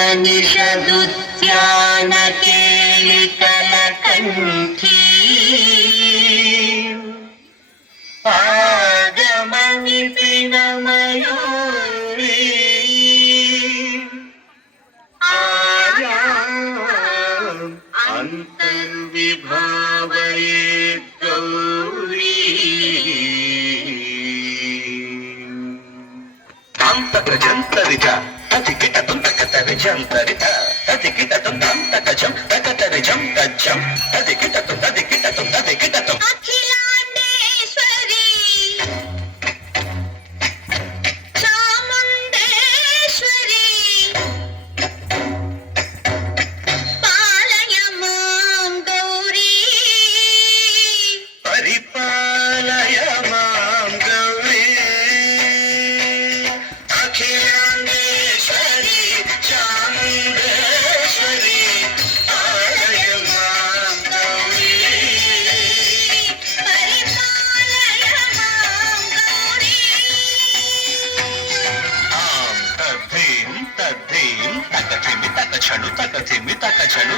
मनिषदुद्यानकेलिकलकण्ठी आगमनिपिनमयूरी आयाम् अन्तर्विभावयेत् गौरी जंतरित अतिकिट जंतरित अतिकिट तकजं तकतरिजं तज्जं अतिकिट अखिलांडेश्वरी चामुंडेश्वरी पालय मां गौरी परिपालय मां गौरी अखिलांडेश्वरी चामुंडेश्वरी पालय मां गौरी परिपालय मां गौरी आम तद्धीं तकथिमि तकछनु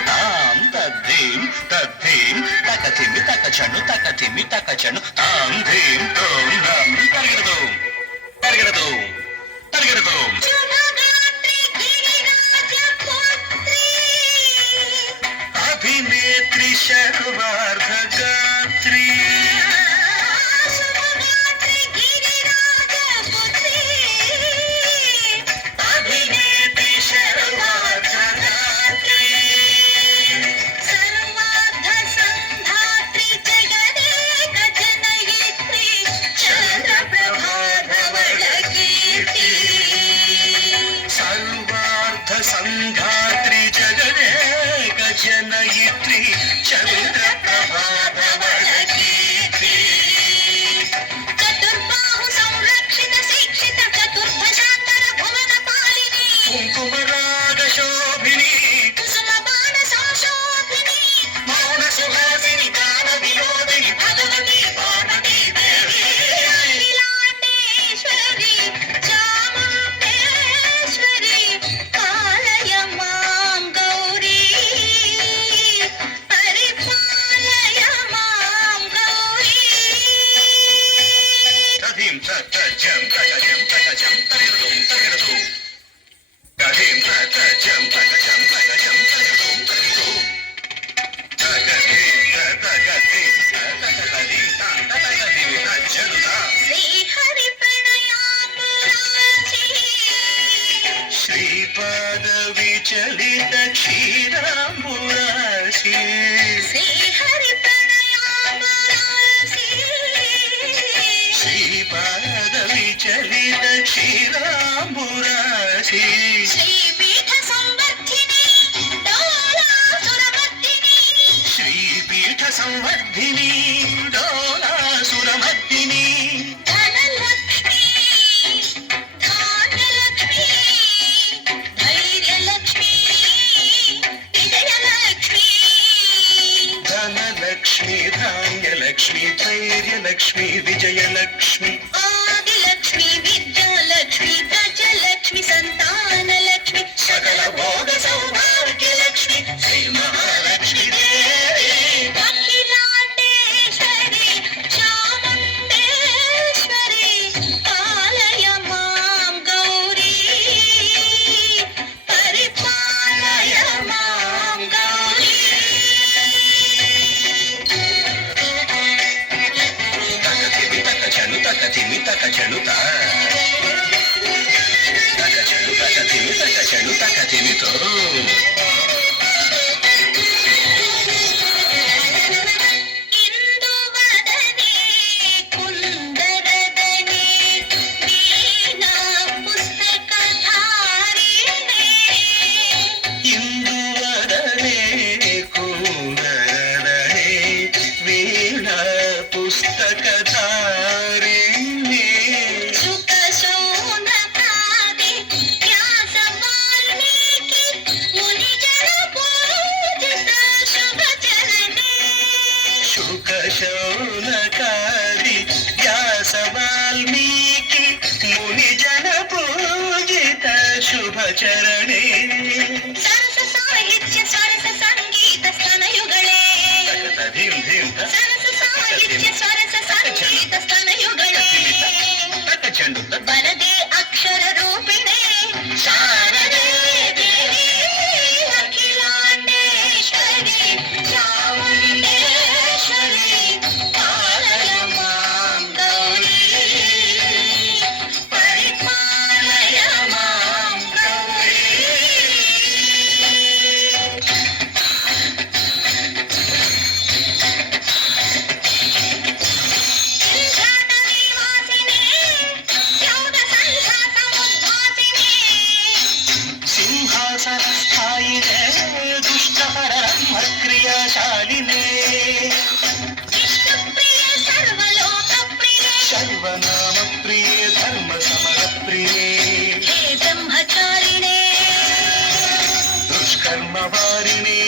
ताम तद्धीं तकथिमि तकछनु ताम धीं तों नम तर्गिरदों शुभगात्री गिरिराजपुत्री अभिनेत्री सर्वार्धगात्री शुभगात्री गिरिराजपुत्री अभिनेत्री सर्वार्धगात्री सर्वार्ध संधात्री जगदेक जनयित्री चन्द्रप्रभाधवल कीर्ति सर्वार्थ संधात्री जगदेक जनयित्री चन्द्रप्रभाधवल कीर्ति चतुर्बाहु संरक्षित शिक्षित चतुर्भुजान्तर भुवन पालिनी कुङ्कुमराग शोभिनी कुसुम बाण संशोभिनी मौन सुहासिनी गान विनोदिनी भगवती पार्वती देवी अखिलांडेश्वरी चामुंडेश्वरी पालय मां गौरी परिपालय मां गौरी तधीं तकजं तकजं तर्गिरदों तधीं तकजं तकजं तर्गिरदों श्रीहरि प्रणयामराजी श्रीपाद विचलित क्षीराम्बुराशि श्रीहरि प्रणयामराजी श्रीपाद विचलित क्षीराम्बुराशि श्रीपीठ संवर्धिनी डोलासुरमर्दिनी श्रीपीठ संवर्धिनी डोलासुरमर्दिनी धनलक्ष्मी धान्यलक्ष्मी धैर्यलक्ष्मी विजयलक्ष्मी धनलक्ष्मी धान्यलक्ष्मी धैर्यलक्ष्मी विजयलक्ष्मी आदिलक्ष्मी विद्यालक्ष्मी गजलक्ष्मी संतानलक्ष्मी सकल भोग सौभाग्यलक्ष्मी श्री महालक्ष्मी देवी अखिलांडेश्वरी चामुंडेश्वरी पालय मां गौरी परिपालय मां गौरी तकथिमि ಸಹಚರಣೆ ಸರಸ ಸಾಹಿತ್ಯ ಸ್ವರಸ ಸಂಗೀತ ಸ್ತನಯುಗಳೇ ಧೀಂ ಧೀಂ ತ ಸರಸ ಸಾಹಿತ್ಯ ಸ್ವರಸ ಸಂಗೀತ ಸ್ತನಯುಗಳೇ ತಕ್ಕ ಚೆಂಡು ತ ಬರದೆ ಅಕ್ಷರ ರೂಪಿಣೆ ಶಾರದೆ ದೇವಿ ಅಖಿಲಾಂಡೇಶ್ವರಿ ಚಾಮುಂಡೇಶ್ವರಿ ಪಾಲಯ ಮಾಂ ಗೌರಿ ಪರಿಪಾಲಯ ಮಾಂ ಗೌರಿ ಸಿಂಹಾಟ ನಿವಾಸಿನಿ ಯೌಧ ಸಂಘಾತ ಉದ್ವಾಸಿನಿ ಸಿಂಹಾಸನ ಸ್ಥಾಯಿನೇ ದುಷ್ಟಹರ ಕ್ರಿಯಾಶಾಲಿನೇ ವಿಷ್ಣುಪ್ರಿಯ ಸರ್ವಲೋಕಪ್ರಿಯೆ ಸರ್ವನಾಮ ಪ್ರಿಯೇ ಧರ್ಮ ಸಮರ ಪ್ರಿಯೇ ಹೇ ಬ್ರಹ್ಮಚಾರಿಣೇ ದುಷ್ಕರ್ಮ ವಾರಿಣೇ